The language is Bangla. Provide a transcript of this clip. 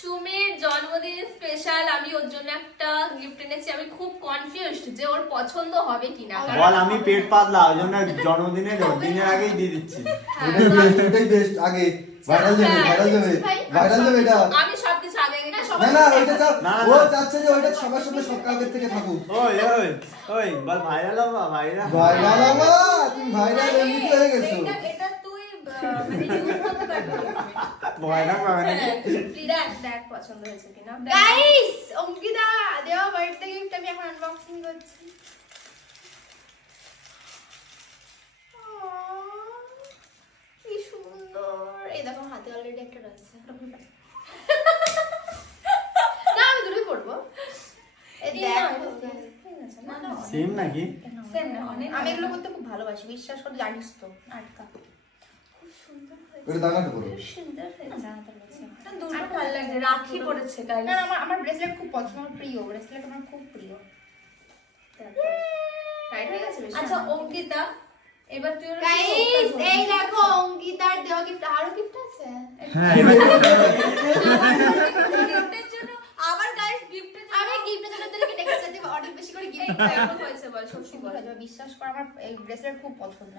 সুমির জন্মদিন স্পেশাল আমি ওর জন্য একটা গিফট এনেছি। আমি খুব কনফিউজড যে ওর পছন্দ হবে কিনা। বল আমি পেট পাতলা ওই জন্য জন্মদিনে দিনের আগেই দিয়ে দিচ্ছি। হ্যাঁ, ওটাই বেস্ট ওটাই বেস্ট আগে ভাইরাল যাবে ভাইরাল যাবে ভাইরাল যাবে এটা। আমি সবকিছু আগে আগে না সবাই না ওইটা চাও ও চাচ্ছে যে ওইটা সবার সামনে সকালের থেকে থাকুক। ওই ওই ওই বল ভাইরাল হবা ভাইরাল ভাইরাল বাবা তুমি ভাইরাল হয়ে গেছো। এটা এটা তুই মানে use করতে পারবি। ভাইরাল পাবে নাকি দেখ দেখ পছন্দ হয়েছে কিনা? গাইস অঙ্কিতা দেওয়া বার্থডে গিফট আমি এখন আনবক্সিং করছি। কি সুন্দর। এই দেখো হাতে অলরেডি একটা রয়েছে। না আমি দুটোই পড়ব না, না, অনেক- সেম নাকি? same না, অনেক আমি এগুলো করতে খুব ভালোবাসি বিশ্বাস করে জানিস তো। আটকা। খুব সুন্দর ওটা দাঁড়াতে করো খুব সুন্দর ভালো লাগছে। রাখি পড়েছে guys। না আমার আমার ব্রেসলেট খুব পছন্দ আমার প্রিয় ব্রেসলেট আমার খুব প্রিয়? আচ্ছা অঙ্কিতা এবার তুই গাইস এই দেখো অঙ্কিতার দেওয়া গিফট আরও গিফট আছে? হ্যাঁ। গিফটের জন্য আবার গাইস গিফটের জন্য? আমি গিফটের জন্য তোকে অনেক বেশি করে গিফট হয়েছে বল সত্যি বল। বিশ্বাস কর আমার এই ব্রেসলেট খুব পছন্দ।